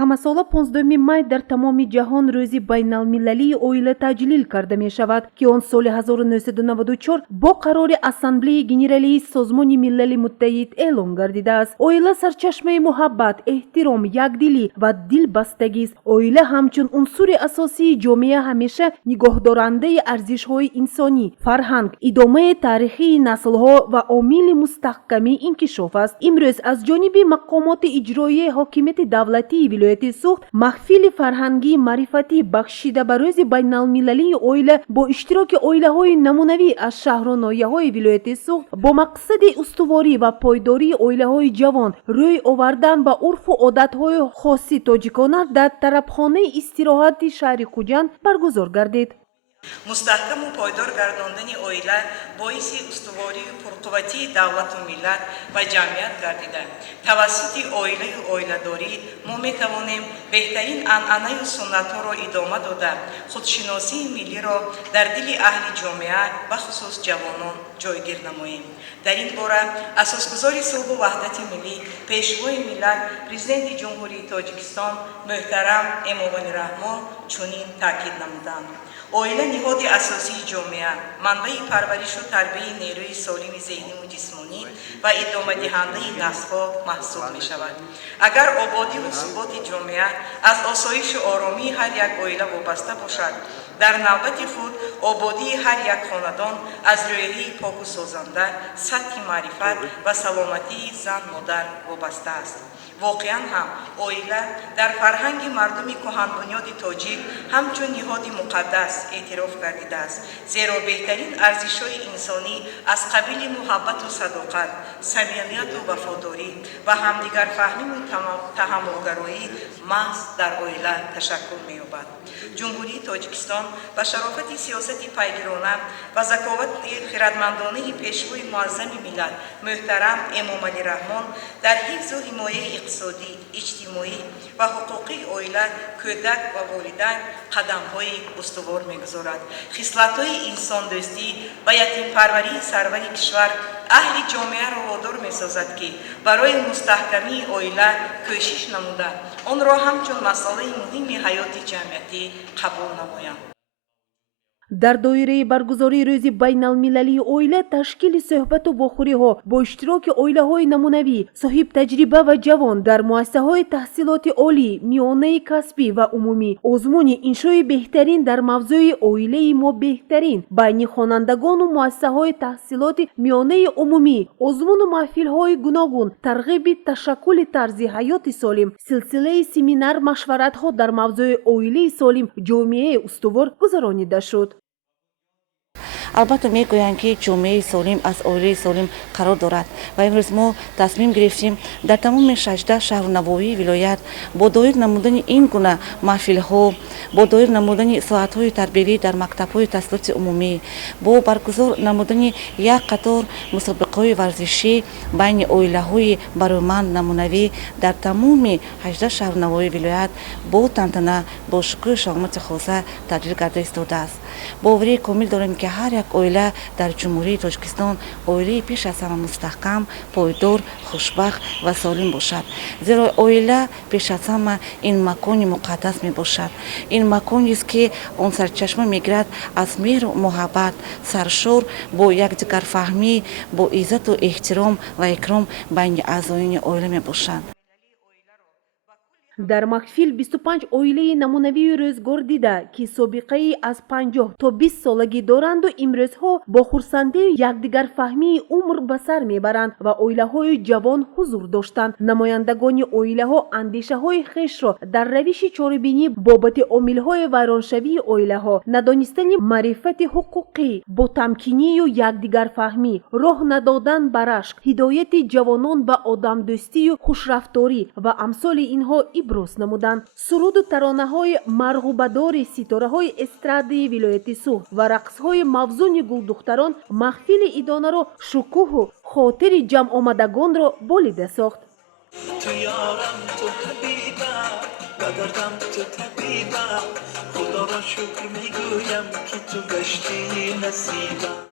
ҳамасола 15 май дар тамоми ҷаҳон рӯзи байналмилалии оила таҷлил карда мешавад ки он соли 1994 бо қарори ассамблеяи генералии созмони милали муттаҳид эълон гардидааст. Оила сарчашмаи муҳаббат, эҳтиром, якдилӣ ва дилбастагист. Оила ҳамчун унсури асосии ҷомеа ҳамеша нигоҳдорандаи арзишҳои инсонӣ, фарҳанг, идомаи таърихии наслҳо ва омили мустаҳкамии инкишоф аст. имрӯз аз ҷониби мақомоти иҷроияи ҳокимияти давлатии вилояти суғд маҳфили фарҳангии маърифатӣ бахшида ба рӯзи байналмилалии оила бо иштироки оилаҳои намунавӣ аз шаҳру ноҳияҳои вилояти суғд бо мақсади устуворӣ ва пойдории оилаҳои ҷавон рӯй овардан ба урфу одатҳои хоси тоҷикона дар тарабхонаи истироҳати шаҳри Хуҷанд баргузор гардид. мустаҳкаму пойдор гардондани оила боиси устуворию пурқувватии давлату миллат ва ҷамъият гардида. тавассути оилаю оиладорӣ мо метавонем беҳтарин анъанаю суннатҳоро идома дода худшиносии миллиро дар дили аҳли ҷомеа бахусус ҷавонон ҷойгир намоем. дар ин бора асосгузори сулҳу ваҳдати миллӣ пешвои миллат президенти ҷумҳурии тоҷикистон муҳтарам Эмомалӣ Раҳмон чунин таъкид намуданд: оила ниҳоди асосии ҷомеа, манбаи парваришу тарбияи нерӯи солими зеҳниву ҷисмонӣ ва идомадиҳандаи наслҳо маҳсуб мешавад. агар ободиву суботи ҷомеа аз осоишу оромии ҳар як оила вобаста бошад, дар навбати худ ободии ҳар як хонадон аз рӯяҳии поку созанда, сатҳи маърифат ва саломатии зан модар вобаста аст. воқеан ҳам оила дар фарҳанги мардуми кӯҳанбунёди тоҷик ҳамчун ниҳоди муқаддас эътироф гардидааст, зеро беҳтарин арзишҳои инсонӣ аз қабили муҳаббату садоқат, самимияту вафодорӣ ва ҳамдигарфаҳмиву таҳаммулгароӣ маҳз дар оила ташаккул меёбад. ҷумҳурии тоҷикистон ба шарофати сиёсати пайгирона ва заковати хиратмандонаи пешвои муаззами миллат муҳтарам Эмомалӣ Раҳмон дар ҳифзу ҳимояи иқтисодӣ, иҷтимоӣ ва ҳуқуқии оила, кӯдак ва волидайн қадамҳои устувор мегузорад. хислатҳои инсондӯстӣ ва ятимпарварии сарвари кишвар аҳли ҷомеаро водор месозад ки барои мустаҳкамии оила кӯшиш намуда онро ҳамчун масъалаи муҳими ҳаёти ҷамъиятӣ қабул намоянд. дар доираи баргузории рӯзи байналмилалии оила ташкили суҳбату вохӯриҳо бо иштироки оилаҳои намунавӣ, соҳибтаҷриба ва ҷавон дар муассисаҳои таҳсилоти олӣ, миёнаи касбӣ ва умумӣ, озмуни иншои беҳтарин дар мавзӯи оилаи мо беҳтарин байни хонандагону муассисаҳои таҳсилоти миёнаи умумӣ, озмуну маҳфилҳои гуногун, тарғиби ташаккули тарзи ҳаёти солим, силсилаи семинар машваратҳо дар мавзӯи оилаи солим, ҷомеаи устувор гузаронида шуд. албатта мегӯянд ки ҷомеаи солим аз оилаи солим қарор дорад ва имрӯз мо тасмим гирифтем дар тамоми 16 шаҳру навоии вилоят бо доир намудани ин гуна маҳфилҳо, бо доир намудани соатҳои тарбиявӣ дар мактабҳои таҳсилоти умумӣ, бо баргузор намудани як қатор мусобиқаҳои варзишӣ байни оилаҳои бароманд намунавӣ дар тамоми 18 шаҳру навоии вилоят бо тантана, бо шукӯҳи шоҳомати хоса таҷлил карда истодааст. боварии комил дорем ки ҳар як оила дар ҷумҳурии тоҷикистон оилаи пеш аз ҳама мустаҳкам, пойдор, хушбахт ва солим бошад. зеро оила пеш аз ҳама ин макони муқаддас мебошад. ин маконест ки он сарчашма мегирад аз меҳру муҳаббат, саршор бо якдигарфаҳмӣ, бо иззату эҳтиром ва икром байни аъзоини оила мебошад. дар маҳфил 25 оилаи намунавии рӯзгор дида ки собиқаи аз 50 то 20 солагӣ доранду имрӯзҳо бо хурсандию якдигарфаҳмии умр ба сар мебаранд ва оилаҳои ҷавон ҳузур доштанд. намояндагони оилаҳо андешаҳои хешро дар равиши чорабинӣ бобати омилҳои вайроншавии оилаҳо, надонистани маърифати ҳуқуқӣ, бо тамкинию якдигарфаҳмӣ, роҳ надодан ба рашк, ҳидояти ҷавонон ба одамдӯстию хушрафторӣ ва амсоли инҳо иброз намуданд. суруду таронаҳои марғубадори ситораҳои эстрадаи вилояти суғд ва рақсҳои мавзуни гулдухтарон маҳфили идонаро шукӯҳу хотири ҷамъомадагонро болида сохт. تو یارم تو حبیبم و دردم تو طبیبم خدا را شکر میگویم که تو گشتی نصیبم.